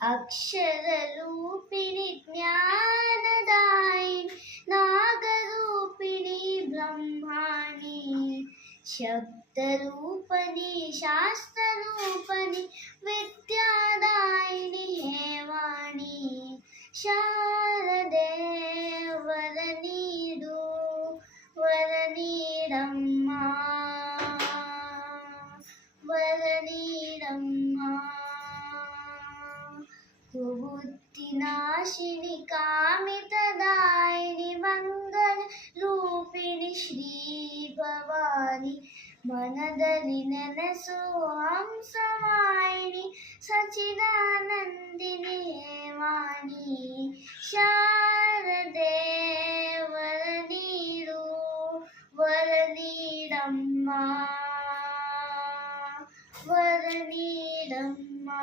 అక్షర రూపిణి జ్ఞానదాయి నాగరూపిణి బ్రహ్మాణి శబ్ద శబ్దరూపణి శాస్త్రరూపణి విద్యాదాయిని హేవాణి శారదే వరనీడు వరనీడం भक्तिनाशिनि कामितदायिनि मङ्गलरूपिणि श्रीभवानि मनदलि ननसो हंसवायिनि सचिदानन्दिनि हेमानि शारदे वरदीरु वरदीडम्मा वरदीडम्मा